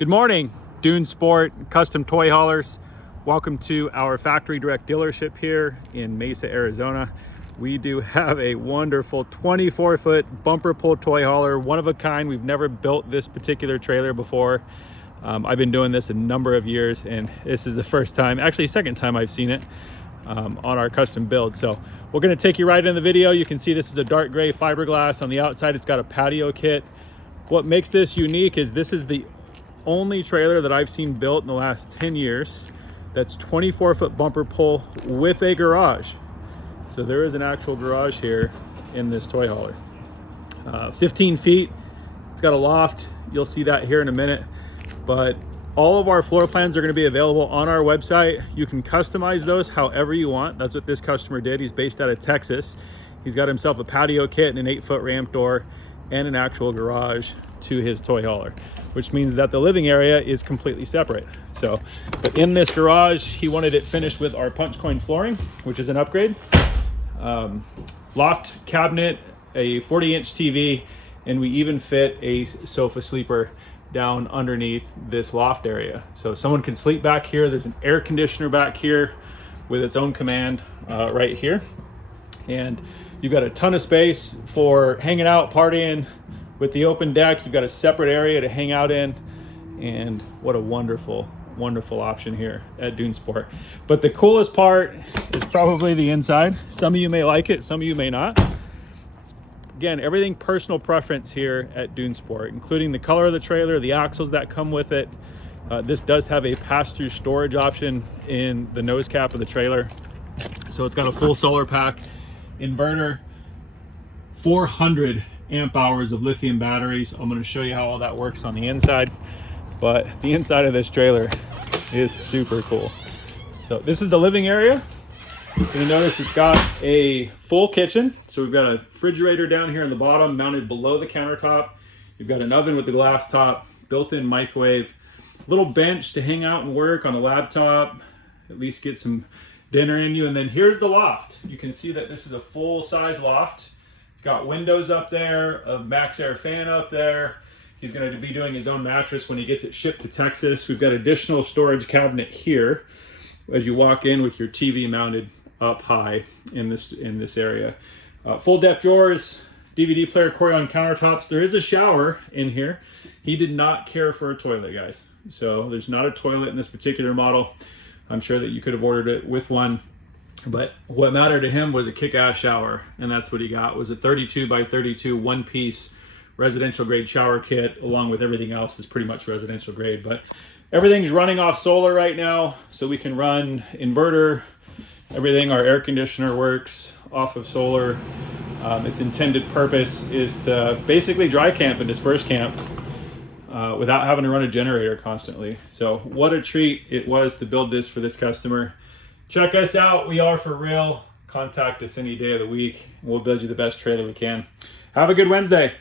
Good morning, Dune Sport Custom Toy Haulers. Welcome to our factory direct dealership here in Mesa, Arizona. We do have a wonderful 24-foot bumper pull toy hauler, one of a kind. We've never built this particular trailer before. I've been doing this a number of years, and this is the first time, actually second time I've seen it on our custom build. So we're gonna take you right in the video. You can see this is a dark gray fiberglass. On the outside, it's got a patio kit. What makes this unique is this is the only trailer that I've seen built in the last 10 years that's 24-foot bumper pull with a garage. So there is an actual garage here in this toy hauler. 15 feet, it's got a loft. You'll see that here in a minute, but all of our floor plans are going to be available on our website. You can customize those however you want. That's what this customer did. He's based out of Texas. He's got himself a patio kit and an 8-foot ramp door and an actual garage to his toy hauler, which means that the living area is completely separate. So, but in this garage, he wanted it finished with our punch coin flooring, which is an upgrade. Loft cabinet, a 40-inch TV, and we even fit a sofa sleeper down underneath this loft area. So someone can sleep back here. There's an air conditioner back here with its own command right here. And you've got a ton of space for hanging out, partying. With the open deck, you've got a separate area to hang out in, and what a wonderful, wonderful option here at Dune Sport. But the coolest part is probably the inside. Some of you may like it, some of you may not. Again, everything personal preference here at Dune Sport, including the color of the trailer, the axles that come with it. This does have a pass-through storage option in the nose cap of the trailer. So it's got a full solar pack, inverter, 400 amp hours of lithium batteries. I'm going to show you how all that works on the inside, but the inside of this trailer is super cool. So this is the living area. You'll notice it's got a full kitchen. So we've got a refrigerator down here in the bottom mounted below the countertop. You've got an oven with the glass top, built-in microwave, little bench to hang out and work on a laptop, at least get some dinner in you. And then here's the loft. You can see that this is a full-size loft. It's got windows up there, a max air fan up there. He's going to be doing his own mattress when he gets it shipped to Texas. We've got additional storage cabinet here as you walk in with your TV mounted up high in this area. Full depth drawers, DVD player, Corian countertops. There is a shower in here. He did not care for a toilet, guys. So there's not a toilet in this particular model. I'm sure that you could have ordered it with one. But what mattered to him was a kick-ass shower, and that's what he got, was a 32 by 32 one-piece residential grade shower kit, along with everything else is pretty much residential grade. But everything's running off solar right now, so we can run inverter, everything. Our air conditioner works off of solar. Its intended purpose is to basically dry camp and disperse camp without having to run a generator constantly. So what a treat it was to build this for this customer. Check us out. We are for real. Contact us any day of the week. We'll build you the best trailer we can. Have a good Wednesday.